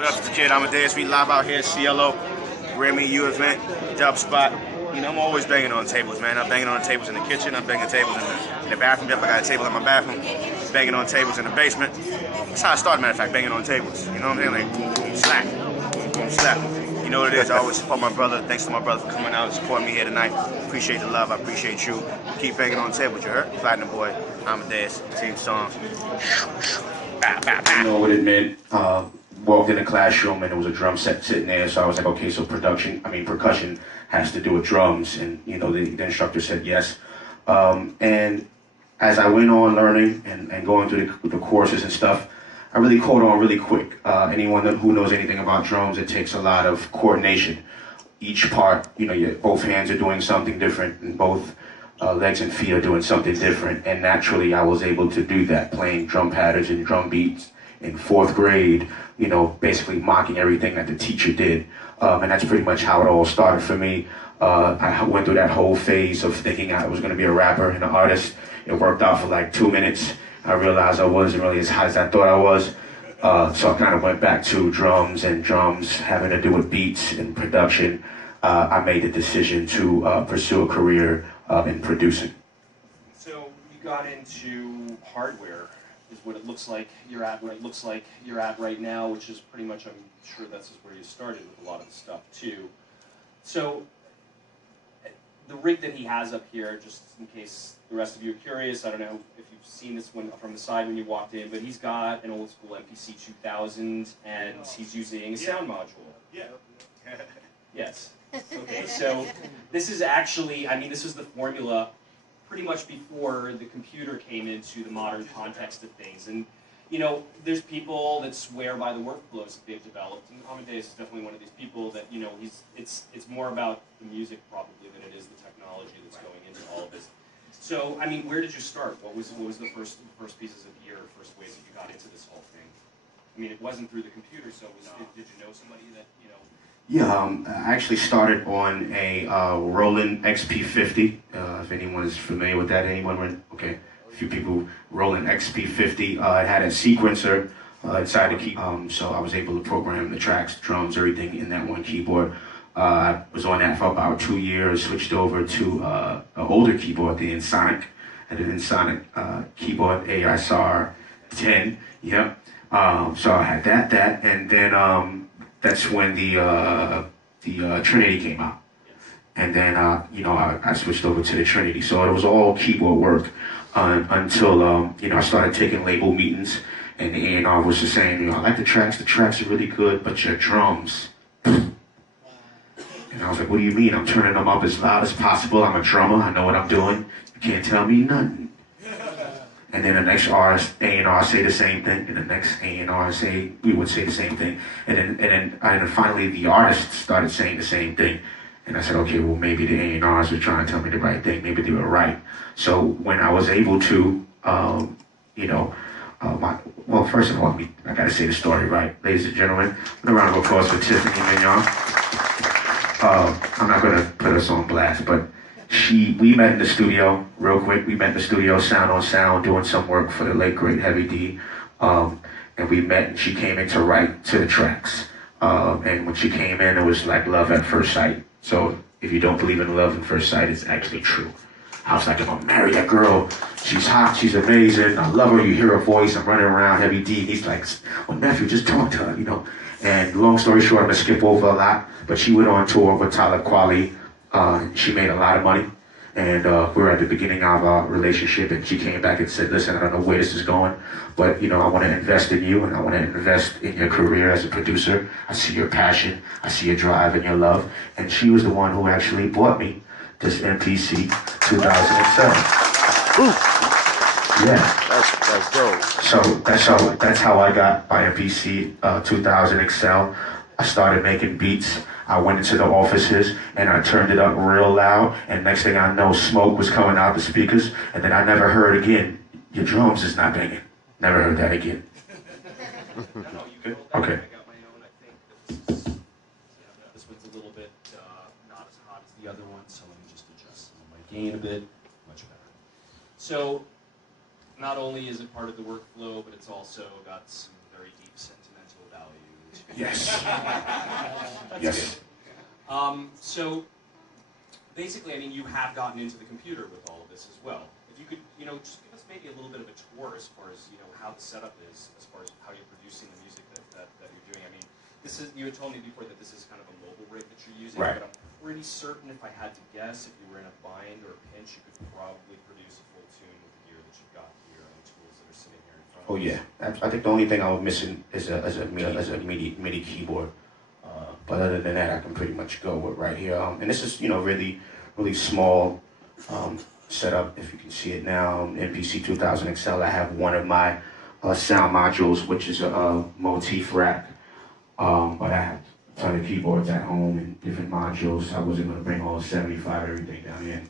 What up, it's the kid Amadeus. We live out here at CLO, Grammy U event, dub spot. You know, I'm always banging on tables, man. I'm banging on tables in the kitchen. I'm banging tables in the bathroom. Yep, I got a table in my bathroom. Banging on tables in the basement. That's how I started, matter of fact, banging on tables. You know what I'm saying? Like, boom, boom, slap. Boom, boom, slap. You know what it is. I always support my brother. Thanks to my brother for coming out and supporting me here tonight. Appreciate the love. I appreciate you. Keep banging on tables, you heard? Platinum Boy, Amadeus, team song. Bow, bow, bow. You know what it meant. Walked in the classroom and there was a drum set sitting there, so I was like, okay, so percussion has to do with drums, and you know, the instructor said yes. And as I went on learning and going through the courses and stuff, I really caught on really quick. Anyone who knows anything about drums, it takes a lot of coordination. Each part, you know, both hands are doing something different, and both legs and feet are doing something different. And naturally, I was able to do that, playing drum patterns and drum beats in 4th grade, you know, basically mocking everything that the teacher did. And that's pretty much how it all started for me. I went through that whole phase of thinking I was going to be a rapper and an artist. It worked out for like 2 minutes. I realized I wasn't really as hot as I thought I was. So I kind of went back to drums having to do with beats and production. I made the decision to pursue a career in producing. So you got into hardware, is what it looks like you're at. What it looks like you're at right now, which is pretty much, I'm sure that's where you started with a lot of the stuff too. So the rig that he has up here, just in case the rest of you are curious, I don't know if you've seen this one from the side when you walked in, but he's got an old school MPC 2000 and he's using a sound module. Yeah. Yes. Okay, so this is actually, I mean, this is the formula pretty much before the computer came into the modern context of things. And, you know, there's people that swear by the workflows that they've developed, and Amadeus is definitely one of these people that, you know, it's more about the music probably than it is the technology that's going into all of this. So, I mean, where did you start? What was the first pieces of gear, first ways that you got into this whole thing? I mean, it wasn't through the computer, so did you know somebody that, you know? Yeah, I actually started on a Roland XP50. If anyone is familiar with that, okay, a few people. Roland XP50. It had a sequencer inside the key, so I was able to program the tracks, drums, everything in that one keyboard. I was on that for about 2 years. Switched over to an older keyboard, the Ensoniq, and an Ensoniq keyboard, ASR 10. Yep. So I had that, and then. That's when the Trinity came out, and then you know, I switched over to the Trinity. So it was all keyboard work until you know, I started taking label meetings, and the A&R was just saying, you know, I like the tracks are really good, but your drums. And I was like, what do you mean? I'm turning them up as loud as possible. I'm a drummer. I know what I'm doing. You can't tell me nothing. And then the next A&R say the same thing, and the next A&R we would say the same thing, and then finally the artists started saying the same thing, and I said, okay, well, maybe the A&Rs were trying to tell me the right thing, maybe they were right. So when I was able to, you know, well, first of all, I gotta say the story right, ladies and gentlemen. A round of applause for Tiffany Mignon. I'm not gonna put us on blast, but. We met in the studio, real quick. We met in the studio, sound on sound, doing some work for the late great Heavy D. And we met, and she came in to write to the tracks. And when she came in, it was like love at first sight. So if you don't believe in love at first sight, it's actually true. I was like, I'm gonna marry that girl. She's hot, she's amazing. I love her. You hear her voice. I'm running around Heavy D. He's like, well, nephew, just talk to her, you know. And long story short, I'm gonna skip over a lot. But she went on tour with Talib Kweli. She made a lot of money, and we were at the beginning of our relationship, and she came back and said, listen, I don't know where this is going, but you know, I want to invest in you, and I want to invest in your career as a producer. I see your passion, I see your drive and your love, and she was the one who actually bought me this MPC 2007. Ooh. Yeah. That's dope. So that's how I got my MPC 2000 XL. I started making beats. I went into the offices and I turned it up real loud, and next thing I know, smoke was coming out the speakers, and then I never heard again, your drums is not banging. Never heard that again. Okay. I got my own, I think. This one's a little bit not as hot as the other one, so let me just adjust my gain a bit. Much better. So, not only is it part of the workflow, but it's also got some very deep sentimental value. Yes. That's Yes. good. So basically, I mean, you have gotten into the computer with all of this as well. If you could, just give us maybe a little bit of a tour as far as, how the setup is, as far as how you're producing the music that you're doing. I mean, you had told me before that this is kind of a mobile rig that you're using, Right. but I'm pretty certain if I had to guess, if you were in a bind or a pinch, you could probably produce a full tune with the gear that you've got here and the tools that are sitting here in front of Oh us. yeah. I think the only thing I was missing is a MIDI keyboard. But other than that, I can pretty much go with right here. And this is really small setup. If you can see it now, MPC 2000 XL. I have one of my sound modules, which is a motif rack. But I have a ton of keyboards at home and different modules. I wasn't going to bring all 75 everything down here.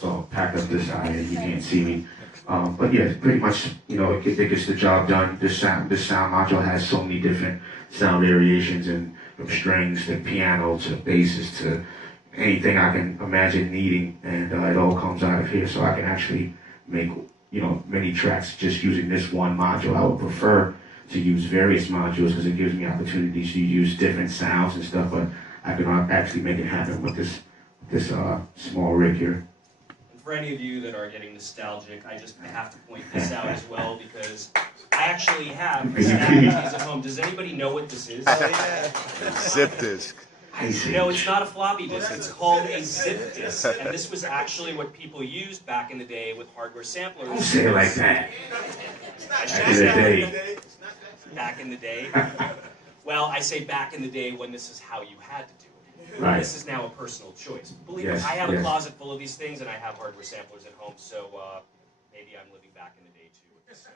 So packed up this side and you can't see me. But yeah, pretty much, it gets the job done. This sound module has so many different sound variations, and from strings to piano to basses to anything I can imagine needing, and it all comes out of here. So I can actually make many tracks just using this one module. I would prefer to use various modules because it gives me opportunities to use different sounds and stuff, but I can actually make it happen with this small rig here. And for any of you that are getting nostalgic, I have to point this out as well because I actually have the Amadeus at home. Does anybody know what this is? Zip disk. No, it's not a floppy disk. It's called a zip disk, and this was actually what people used back in the day with hardware samplers. Don't say it like that. Back in the day. Back in the day? Well, I say back in the day when this is how you had to do it. Right. This is now a personal choice. Believe Yes, me, I have a yes. closet full of these things, and I have hardware samplers at home, so maybe I'm living back in the day too with this.